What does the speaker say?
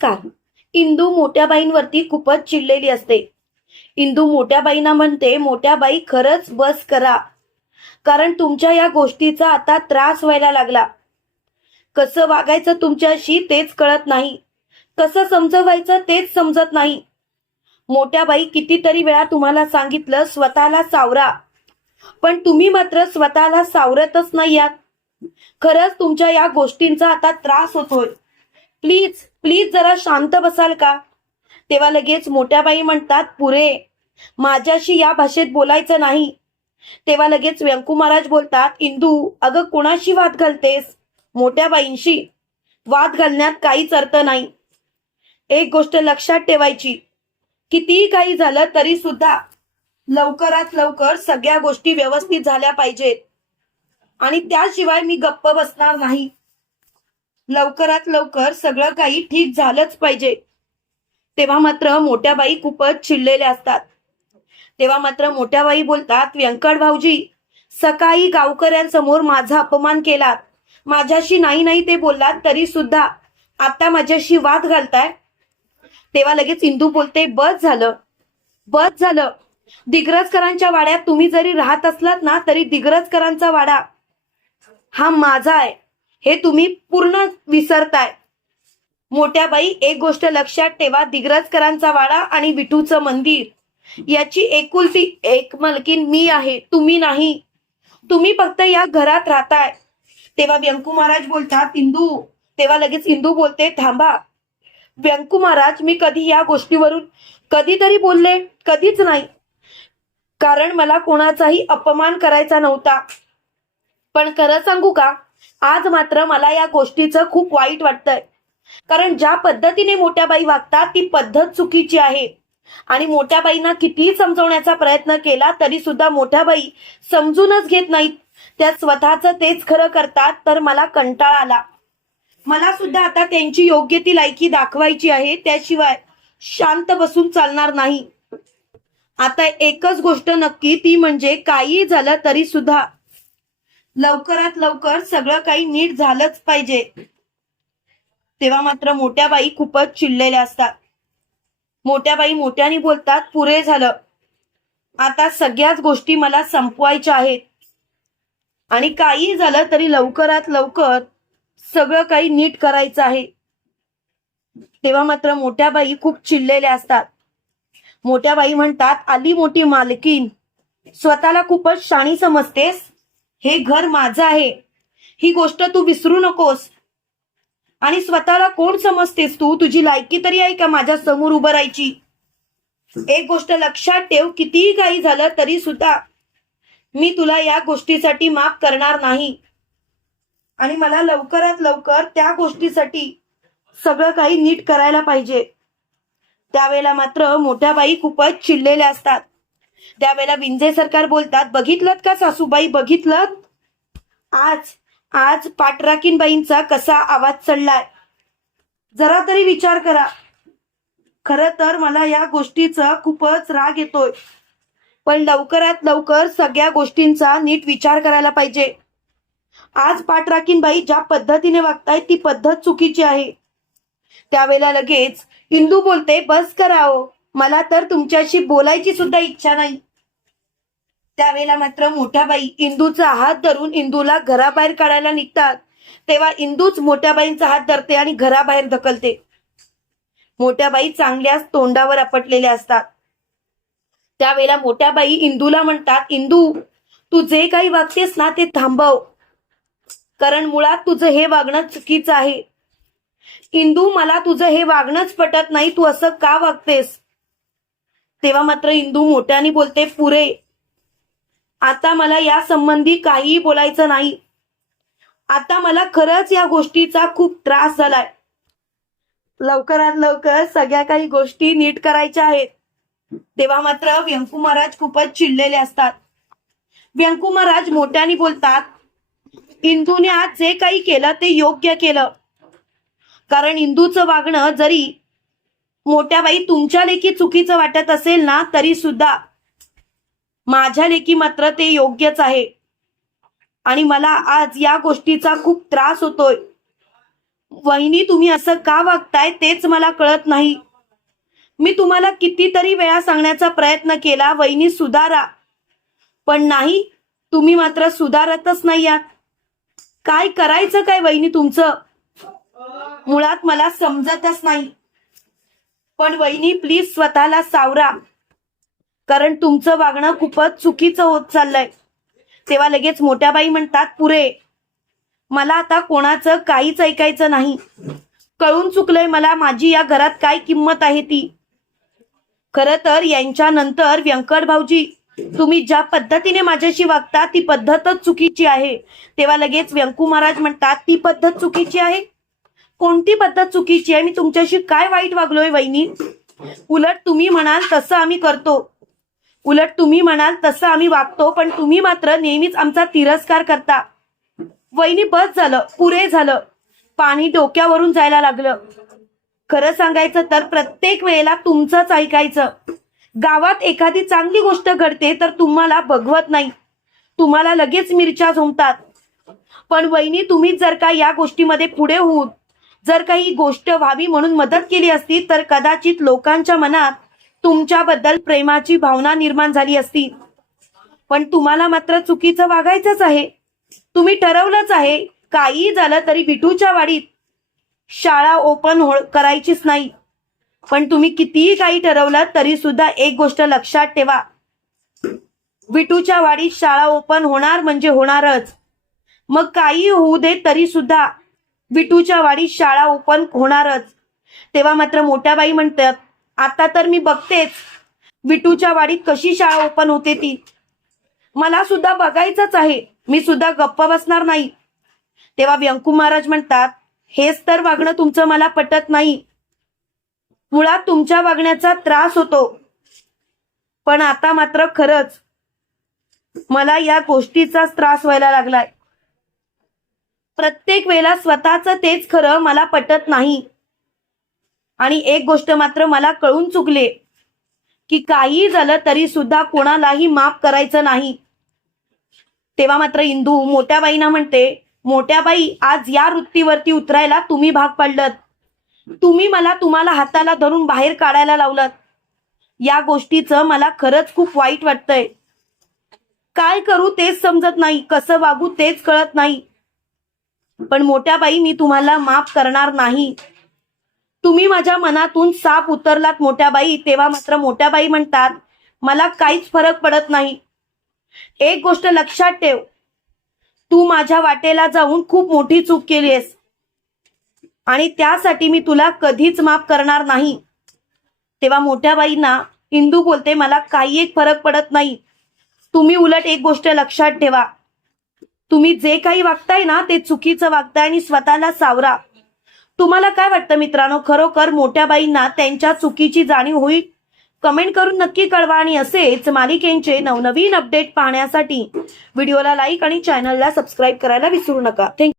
का इंदू मोठ्या बाईंवरती खूपच चिडलेली असते. इंदू मोठ्या बाईंना म्हणते मोठ्या बाई खरंच बस करा. कारण तुमच्या या गोष्टीचा आता त्रास व्हायला लागला. कसं वागायचं तुमच्याशी तेच कळत नाही. कसं समजवायचं तेच समजत नाही. मोठ्या बाई कितीतरी वेळा तुम्हाला सांगितलं स्वतःला सावरा. पण तुम्ही मात्र स्वतःला सावरतच नाही आहात. खरंच तुमच्या या गोष्टींचा आता त्रास होतोय. प्लीज प्लीज जरा शांत बसाल का? तेव्हा लगेच मोठ्या बाई म्हणतात पुरे माझ्याशी या भाषेत बोलायचं नाही. तेव्हा लगेच व्यंकू महाराज बोलतात इंदू अगं कोणाशी वाद घालतेस? मोठ्या बाईंशी वाद घालण्यात काहीच अर्थ नाही. एक गोष्ट लक्षात ठेवायची कितीही काही झालं तरी सुद्धा लवकरात लवकर सगळ्या गोष्टी व्यवस्थित झाल्या पाहिजेत. आणि त्याशिवाय मी गप्प बसणार नाही. लवकरात लवकर सगळं काही ठीक झालंच पाहिजे. तेव्हा मात्र मोठ्या बाई खूपच चिडलेल्या असतात. तेव्हा मात्र मोठ्या बाई बोलतात व्यंकट भाऊजी सकाळी गावकऱ्यांसमोर माझा अपमान केलात. माझ्याशी नाही नाही ते बोललात तरी सुद्धा. आता माझ्याशी वाद घालताय. तेव्हा लगेच इंदू बोलते बस झालं. बस झालं. दिग्रजकरांच्या वाड्यात तुम्ही जरी राहत असलात ना तरी दिग्रजकरांचा वाडा हा माझा आहे. हे तुम्ही पूर्ण विसरताय. मोठ्या बाई एक गोष्ट लक्षात ठेवा दिग्रजकरांचा वाडा आणि विठूचं मंदिर. याची एकुलती एक मलकीन मी आहे तुम्ही नाही. तुम्ही फक्त या घरात राहताय. तेव्हा व्यंकू महाराज बोलतात इंदू. तेव्हा लगेच इंदू बोलते थांबा. व्यंकू महाराज मी कधी या गोष्टीवरून कधीतरी बोलले कधीच नाही. कारण मला कोणाचाही अपमान करायचा नव्हता. पण खरं सांगू का? आज मात्र मला या गोष्टीचं खूप वाईट वाटतंय. कारण ज्या पद्धतीने मोठ्या बाई वागतात ती पद्धत चुकीची आहे. आणि मोठ्या बाईंना कितीही समजवण्याचा प्रयत्न केला तरी सुद्धा मोठ्या बाई समजूनच घेत नाहीत. त्या स्वतःच तेच खरं करतात तर मला कंटाळा आला. मला सुद्धा आता त्यांची योग्य ती लायकी दाखवायची आहे त्याशिवाय शांत बसून चालणार नाही. आता एकच गोष्ट नक्की ती म्हणजे काही झालं तरी सुद्धा लवकरात लवकर सगळं काही नीट झालंच पाहिजे. तेव्हा मात्र मोठ्या बाई खूपच चिडलेल्या असतात. मोठ्या बाई मोठ्याने बोलतात पुरे झालं. आता सगळ्याच गोष्टी मला संपवायच्या आहेत. आणि काही झालं तरी लवकरात लवकर सगळं काही नीट करायचं आहे. तेव्हा मात्र मोठ्या बाई खूप चिडलेल्या असतात. मोठ्या बाई म्हणतात आली मोठी मालकीन स्वतःला खूपच शाणी समजतेस. हे घर माझं आहे. ही गोष्ट तू विसरू नकोस. आणि स्वतःला कोण समजतेस तू? तुझी लायकी तरी आहे का माझ्यासमोर उभं राहायची? एक गोष्ट लक्षात ठेव कितीही काही झालं तरी सुद्धा मी तुला या गोष्टीसाठी माफ करणार नाही. आणि मला लवकरात लवकर त्या गोष्टीसाठी सगळं काही नीट करायला पाहिजे. त्यावेळेला मात्र मोठ्या बाई खूपच चिडलेल्या असतात. त्यावेळेला विंजे सरकार बोलतात बघितलं का सासूबाई? बघितलं आज आज पाटराकीन बाईंचा कसा आवाज चढलाय? जरा तरी विचार करा. खर तर मला या गोष्टीचा खूपच राग येतोय. पण लवकरात लवकर सगळ्या गोष्टींचा नीट विचार करायला पाहिजे. आज पाटराकीन बाई ज्या पद्धतीने वागतायत ती पद्धत चुकीची आहे. त्यावेळेला लगेच हिंदू बोलते बस कराओ हो. मला तर तुमच्याशी बोलायची सुद्धा इच्छा नाही. त्यावेळेला मात्र मोठ्या बाई इंदूचा हात धरून इंदूला घराबाहेर काढायला निघतात. तेव्हा इंदूच मोठ्याबाईंचा हात धरते आणि घराबाहेर ढकलते. मोठ्या बाई चांगल्याच तोंडावर आपटलेल्या असतात. त्यावेळेला मोठ्या बाई इंदूला म्हणतात इंदू तू जे काही वागतेस ना ते थांबव. कारण मुळात तुझं हे वागणं चुकीचं आहे. इंदू मला तुझं हे वागणंच पटत नाही. तू असं का वागतेस? तेव्हा मात्र इंदू मोठ्याने बोलते पुरे आता मला या संबंधी काहीही बोलायचं नाही. आता मला खरंच या गोष्टीचा खूप त्रास झालाय. लवकरात लवकर सगळ्या काही गोष्टी नीट करायच्या आहेत. तेव्हा मात्र व्यंकू महाराज खूपच चिडलेले असतात. व्यंकू महाराज मोठ्याने बोलतात इंदूने आज जे काही केलं ते योग्य केलं. कारण इंदूचं वागणं जरी मोठ्या बाई तुमच्या लेखी चुकीचं वाटत असेल ना तरी सुद्धा माझ्या लेखी मात्र ते योग्यच आहे. आणि मला आज या गोष्टीचा खूप त्रास होतोय. वहिनी तुम्ही असं का वागताय तेच मला कळत नाही. मी तुम्हाला कितीतरी वेळा सांगण्याचा प्रयत्न केला वहिनी सुधारा. पण नाही तुम्ही मात्र सुधारतच नाही आहात. काय करायचं काय वहिनी तुमचं? मुळात मला समजतच नाही. पण वहिनी प्लीज स्वतःला सावरा. कारण तुमचं वागणं खूपच चुकीचं होत चाललंय. तेव्हा लगेच मोठ्या बाई म्हणतात पुरे मला आता कोणाचं काहीच ऐकायचं नाही. कळून चुकलंय मला माझी या घरात काय किंमत आहे ती. खर तर यांच्या नंतर व्यंकट भाऊजी तुम्ही ज्या पद्धतीने माझ्याशी वागता ती पद्धतच चुकीची आहे. तेव्हा लगेच व्यंकू महाराज म्हणतात ती पद्धत चुकीची आहे? कोणती पद्धत चुकीची आहे? मी तुमच्याशी काय वाईट वागलोय वहिनी? उलट तुम्ही म्हणाल तसं आम्ही करतो. उलट तुम्ही म्हणाल तसं आम्ही वागतो पण तुम्ही मात्र नेहमीच आमचा तिरस्कार करता. वहिनी बस झालं. पुरे झालं. पाणी डोक्यावरून जायला लागलं. खरं सांगायचं तर प्रत्येक वेळेला तुमचंच ऐकायचं. गावात एखादी चांगली गोष्ट घडते तर तुम्हाला बघवत नाही. तुम्हाला लगेच मिरच्या झोमतात पण वहिनी तुम्हीच जर का या गोष्टीमध्ये पुढे होऊन जर काही गोष्ट व्हावी म्हणून मदत केली असती तर कदाचित लोकांच्या मनात तुमच्याबद्दल प्रेमाची भावना निर्माण झाली असती. पण तुम्हाला मात्र चुकीचं वागायचंच आहे. तुम्ही ठरवलंच आहे काही झालं तरी विठूच्या वाडीत शाळा ओपन हो करायचीच नाही. पण तुम्ही कितीही काही ठरवलं तरी सुद्धा एक गोष्ट लक्षात ठेवा. विटूच्या वाडीत शाळा ओपन होणार म्हणजे होणारच. मग काही होऊ दे तरी सुद्धा. विटूच्या वाडीत शाळा ओपन होणारच. तेव्हा मात्र मोठ्या बाई म्हणतात आता तर मी बघतेच. विटूच्या वाडीत कशी शाळा ओपन होते ती? मला सुद्धा बघायचंच आहे. मी सुद्धा गप्प बसणार नाही. तेव्हा व्यंकू महाराज म्हणतात हेच तर वागणं तुमचं मला पटत नाही. मुळात तुमच्या वागण्याचा त्रास होतो. पण आता मात्र खरंच मला या गोष्टीचाच त्रास व्हायला लागलाय. प्रत्येक वेळेला स्वतःच तेच खरं मला पटत नाही. आणि एक गोष्ट मात्र मला कळून चुकले की काही झालं तरी सुद्धा कोणालाही माफ करायचं नाही. तेव्हा मात्र इंदू मोठ्या बाईना म्हणते मोठ्या बाई आज या वृत्तीवरती उतरायला तुम्ही भाग पडलत. तुम्ही मला तुम्हाला हाताला धरून बाहेर काढायला लावलात. या गोष्टीचं मला खरंच खूप वाईट वाटतंय. काय करू तेच समजत नाही कसं वागू तेच कळत नाही. पण मोठ्या बाई मी तुम्हाला माफ करणार नाही. तुम्ही माझ्या मनातून साप उतरलात मोठ्या बाई. तेव्हा मात्र मोठ्या बाई म्हणतात मला काहीच फरक पडत नाही. एक गोष्ट लक्षात ठेव. तू माझ्या वाटेला जाऊन खूप मोठी चूक केलीस आणि त्यासाठी मी तुला कधीच माफ करणार नाही. तेव्हा मोठ्या बाईंना इंदू बोलते मला काही एक फरक पडत नाही. तुम्ही उलट एक गोष्ट लक्षात ठेवा. तुम्ही जे काही वागताय ना ते चुकीचं वागताय आणि स्वतःला सावरा. तुम्हाला काय वाटतं मित्रांनो? खरोखर मोठ्या बाईंना त्यांच्या चुकीची जाणीव होईल? कमेंट करून नक्की कळवा आणि असेच मालिकेंचे नवनवीन अपडेट पाहण्यासाठी व्हिडिओला लाईक आणि चॅनलला सबस्क्राईब करायला विसरू नका. थँक्यू